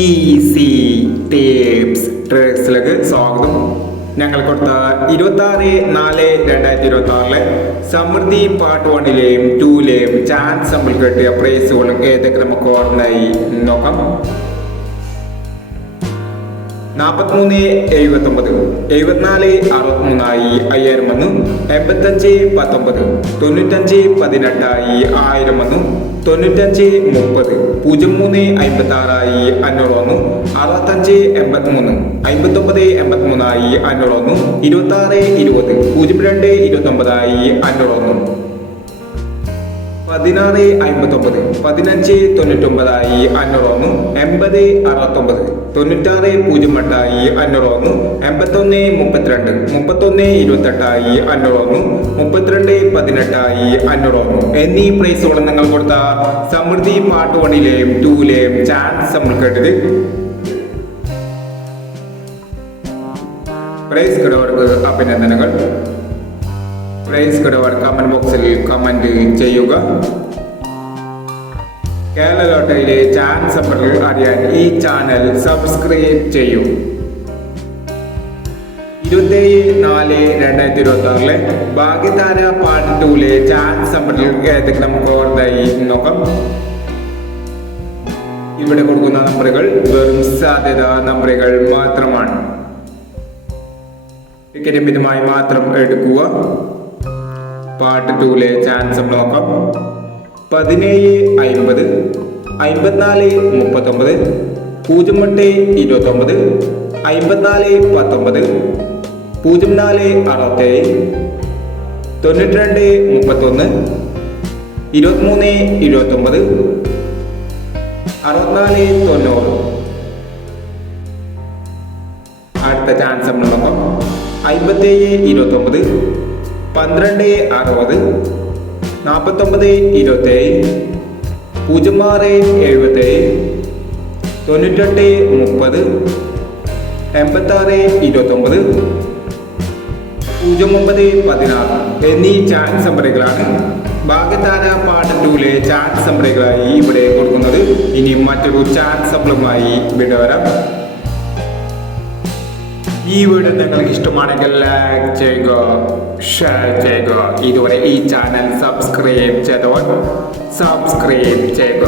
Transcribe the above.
Easy tips ട്രിക്സിലേക്ക് സ്വാഗതം. ഞങ്ങൾ കൊടുത്ത 26/4/2026 സമൃദ്ധി പാർട്ട് 1ലെയും 2ലെയും ചാൻസ് നമ്മൾ കിട്ടിയ പ്രൈസുകളും ഏതൊക്കെ നമുക്ക് ഓർമ്മയായി നോക്കാം. 43/79, 74/63 5000 വന്നു. 85/19, 95/18 1000 വന്നു. 95/30, 03/56 500 വന്നു. 65/83, 59/83 500 വന്നു. 26/20, 02/29 500 വന്നു. 16/59, 15/99 500 വന്നു. 80/69, 96/08 500 വന്നു. 81/32, 31/28 500 വന്നു. 32/18 500 വന്നു എന്നീ പ്രൈസുകൾ നിങ്ങൾ കൊടുത്ത സമൃദ്ധി പാർട്ട് 1ലെയും 2ലെയും ചാൻസ് നമ്മൾ കേട്ടത്. പ്രൈസ് കിടവർക്ക് അഭിനന്ദനങ്ങൾ. പ്രൈസ് കിടവർ കമന്റ് ബോക്സിൽ കമന്റ് ചെയ്യുക. കേരള ലോട്ടറിയിലെ ചാൻസ് നമ്പറുകൾ അറിയാൻ ഈ ചാനൽ സബ്സ്ക്രൈബ് ചെയ്യൂ. 27/4/2026 ഭാഗ്യധാര പാർട്ട് 2ലെ ചാൻസ് നമ്പറുകൾ ഏതൊക്കെ നമുക്ക് ഓർമ്മയായി നോക്കാം. ഇവിടെ കൊടുക്കുന്ന നമ്പറുകൾ വെറും സാധ്യത നമ്പറുകൾ മാത്രമാണ്. ടിക്കറ്റ് മിതമായി മാത്രം എടുക്കുക. പാർട്ട് 2ലെ ചാൻസ് നമ്മൾ നോക്കാം. 17/50, 54/39, 08/29, 54/19, 04/67, 92/31, 23/29, 64/90. അടുത്ത ചാൻസ് നമ്മൾ നോക്കാം. 57/29, 12/60, 49/27, 06/77, 98/30, 86/29, 09/16 എന്നീ ചാൻസ് നമ്പറുകളാണ് ഭാഗ്യധാര പാർട്ട് 2ലെ ചാൻസ് നമ്പറുകളായി ഇവിടെ കൊടുക്കുന്നത്. ഇനി മറ്റൊരു ചാൻസ് നമ്പറുമായി വീണ്ടും വരാം. ഈ വീഡിയോ നിങ്ങൾക്ക് ഇഷ്ടമാണെങ്കിൽ ലൈക്ക് ചെയ്യുക, ഷെയർ ചെയ്യുക. ഇതുവരെ ഈ ചാനൽ സബ്സ്ക്രൈബ് ചെയ്തവർ സബ്സ്ക്രൈബ് ചെയ്യുക.